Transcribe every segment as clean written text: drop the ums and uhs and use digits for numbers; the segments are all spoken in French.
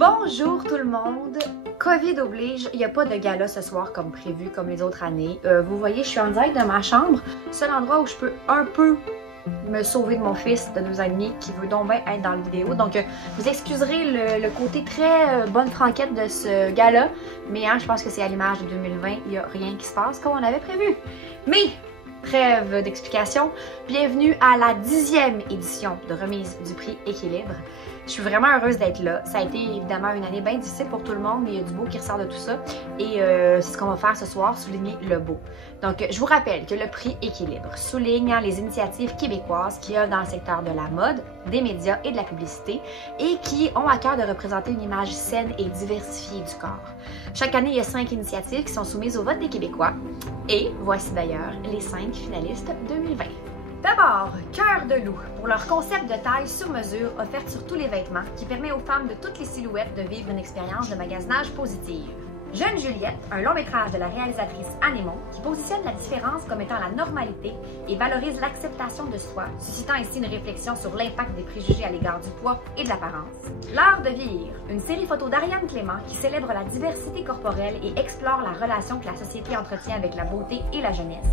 Bonjour tout le monde! Covid oblige, il n'y a pas de gala ce soir comme prévu, comme les autres années. Vous voyez, je suis en direct de ma chambre, seul endroit où je peux un peu me sauver de mon fils de 2 ans et demi qui veut donc bien être dans la vidéo. Donc, vous excuserez le côté très bonne franquette de ce gala, mais je pense que c'est à l'image de 2020, il n'y a rien qui se passe comme on avait prévu. Mais, trêve d'explication, bienvenue à la 10e édition de remise du prix Équilibre. Je suis vraiment heureuse d'être là. Ça a été évidemment une année bien difficile pour tout le monde, mais il y a du beau qui ressort de tout ça. Et c'est ce qu'on va faire ce soir, souligner le beau. Donc, je vous rappelle que le prix Équilibre souligne les initiatives québécoises qui œuvrent dans le secteur de la mode, des médias et de la publicité et qui ont à cœur de représenter une image saine et diversifiée du corps. Chaque année, il y a 5 initiatives qui sont soumises au vote des Québécois. Et voici d'ailleurs les 5 finalistes 2020. D'abord, Cœur de loup, pour leur concept de taille sur mesure offerte sur tous les vêtements qui permet aux femmes de toutes les silhouettes de vivre une expérience de magasinage positive. Jeune Juliette, un long métrage de la réalisatrice Anémon qui positionne la différence comme étant la normalité et valorise l'acceptation de soi, suscitant ainsi une réflexion sur l'impact des préjugés à l'égard du poids et de l'apparence. L'art de vieillir, une série photo d'Ariane Clément qui célèbre la diversité corporelle et explore la relation que la société entretient avec la beauté et la jeunesse.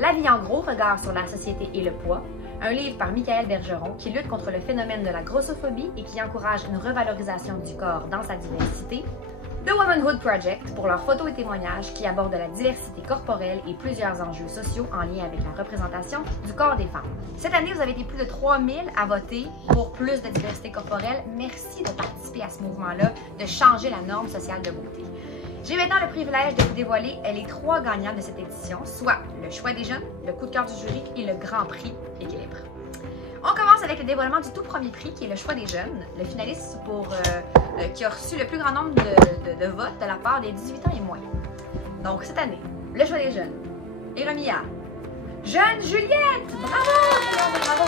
La vie en gros, regard sur la société et le poids, un livre par Michael Bergeron qui lutte contre le phénomène de la grossophobie et qui encourage une revalorisation du corps dans sa diversité. The Womanhood Project pour leurs photos et témoignages qui abordent la diversité corporelle et plusieurs enjeux sociaux en lien avec la représentation du corps des femmes. Cette année, vous avez été plus de 3000 à voter pour plus de diversité corporelle. Merci de participer à ce mouvement-là, de changer la norme sociale de beauté. J'ai maintenant le privilège de vous dévoiler les 3 gagnants de cette édition, soit le choix des jeunes, le coup de cœur du jury et le grand prix Équilibre. On commence avec le dévoilement du tout premier prix qui est le choix des jeunes, le finaliste qui a reçu le plus grand nombre de votes de la part des 18 ans et moins. Donc cette année, le choix des jeunes est remis à Jeune Juliette! Bravo! Bravo!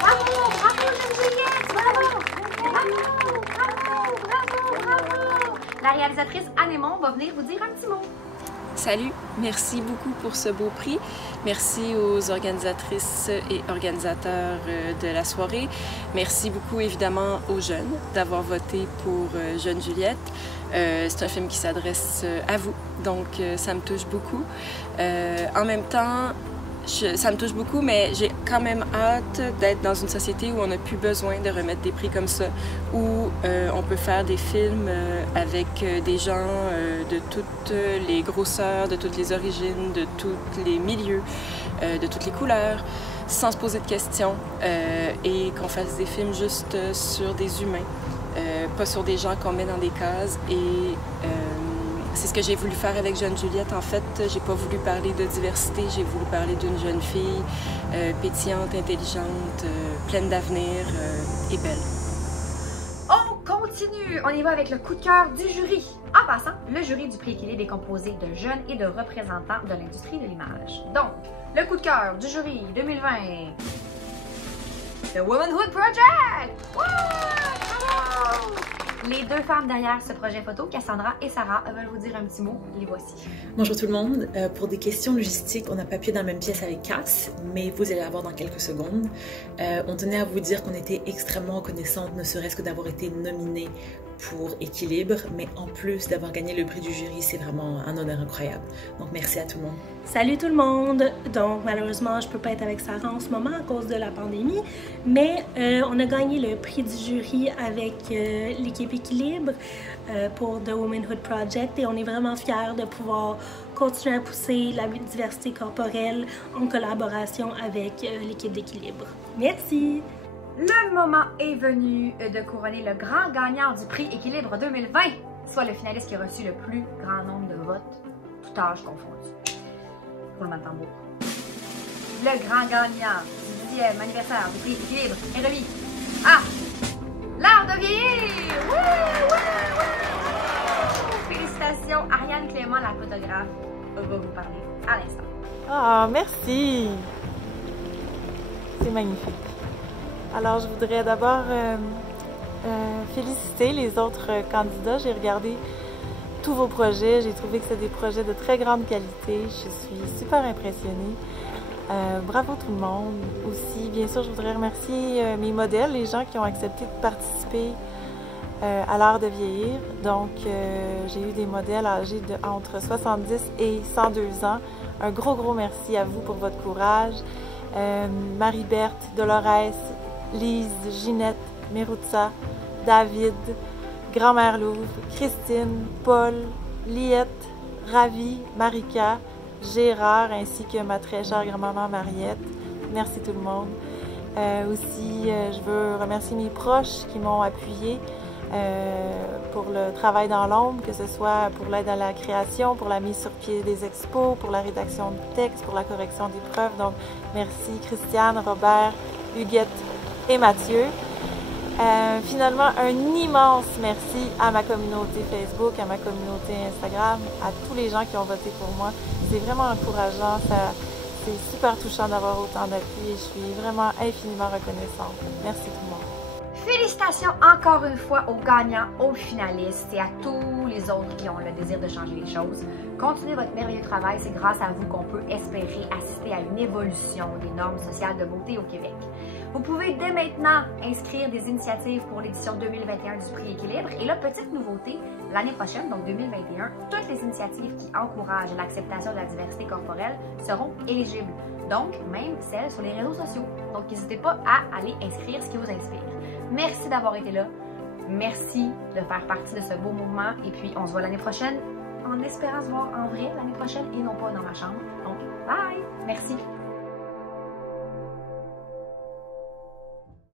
Bravo! Bravo Jeune Juliette! Bravo! Bravo! Bravo! Bravo! Bravo! La réalisatrice Anémon va venir vous dire un petit mot. Salut, merci beaucoup pour ce beau prix. Merci aux organisatrices et organisateurs de la soirée. Merci beaucoup évidemment aux jeunes d'avoir voté pour Jeune Juliette. C'est un film qui s'adresse à vous, donc ça me touche beaucoup. En même temps, ça me touche beaucoup, mais j'ai quand même hâte d'être dans une société où on n'a plus besoin de remettre des prix comme ça, où on peut faire des films avec des gens de toutes les grosseurs, de toutes les origines, de tous les milieux, de toutes les couleurs, sans se poser de questions, et qu'on fasse des films juste sur des humains, pas sur des gens qu'on met dans des cases. Et c'est ce que j'ai voulu faire avec Jeune Juliette. En fait, j'ai pas voulu parler de diversité, j'ai voulu parler d'une jeune fille pétillante, intelligente, pleine d'avenir et belle. On continue! On y va avec le coup de cœur du jury. En passant, le jury du prix Équilibre est composé de jeunes et de représentants de l'industrie de l'image. Donc, le coup de cœur du jury 2020, The Womanhood Project! Wow! Bravo! Les 2 femmes derrière ce projet photo, Cassandra et Sarah, veulent vous dire un petit mot. Les voici. Bonjour tout le monde. Pour des questions logistiques, on n'a pas pu être dans la même pièce avec Cass, mais vous allez la voir dans quelques secondes. On tenait à vous dire qu'on était extrêmement reconnaissante, ne serait-ce que d'avoir été nominée pour Équilibre, mais en plus d'avoir gagné le prix du jury, c'est vraiment un honneur incroyable. Donc merci à tout le monde. Salut tout le monde! Donc malheureusement, je peux pas être avec Sarah en ce moment à cause de la pandémie, mais on a gagné le prix du jury avec l'équipe Équilibre pour The Womanhood Project et on est vraiment fiers de pouvoir continuer à pousser la diversité corporelle en collaboration avec l'équipe d'Équilibre. Merci! Le moment est venu de couronner le grand gagnant du prix Équilibre 2020, soit le finaliste qui a reçu le plus grand nombre de votes, tout âge confondu. Roulement de tambour. Le grand gagnant du 10e anniversaire du prix Équilibre est remis à L'art de vieillir! Félicitations, Ariane Clément, la photographe, va vous parler à l'instant. Ah, merci! C'est magnifique. Alors, je voudrais d'abord féliciter les autres candidats. J'ai regardé tous vos projets. J'ai trouvé que c'est des projets de très grande qualité. Je suis super impressionnée. Bravo tout le monde. Aussi, bien sûr, je voudrais remercier mes modèles, les gens qui ont accepté de participer à l'art de vieillir. Donc, j'ai eu des modèles âgés entre 70 et 102 ans. Un gros merci à vous pour votre courage. Marie-Berthe, Dolores, Lise, Ginette, Merutza, David, Grand-mère Louvre, Christine, Paul, Liette, Ravi, Marika, Gérard, ainsi que ma très chère grand-maman Mariette. Merci tout le monde. Aussi, je veux remercier mes proches qui m'ont appuyée pour le travail dans l'ombre, que ce soit pour l'aide à la création, pour la mise sur pied des expos, pour la rédaction de textes, pour la correction des preuves. Donc, merci Christiane, Robert, Huguette et Mathieu. Finalement, un immense merci à ma communauté Facebook, à ma communauté Instagram, à tous les gens qui ont voté pour moi. C'est vraiment encourageant, c'est super touchant d'avoir autant d'appui et je suis vraiment infiniment reconnaissante. Merci tout le monde. Félicitations encore une fois aux gagnants, aux finalistes et à tous les autres qui ont le désir de changer les choses. Continuez votre merveilleux travail, c'est grâce à vous qu'on peut espérer assister à une évolution des normes sociales de beauté au Québec. Vous pouvez dès maintenant inscrire des initiatives pour l'édition 2021 du Prix Équilibre. Et là, petite nouveauté, l'année prochaine, donc 2021, toutes les initiatives qui encouragent l'acceptation de la diversité corporelle seront éligibles. Donc, même celles sur les réseaux sociaux. Donc, n'hésitez pas à aller inscrire ce qui vous inspire. Merci d'avoir été là. Merci de faire partie de ce beau mouvement. Et puis, on se voit l'année prochaine en espérant se voir en vrai l'année prochaine et non pas dans ma chambre. Donc, bye! Merci!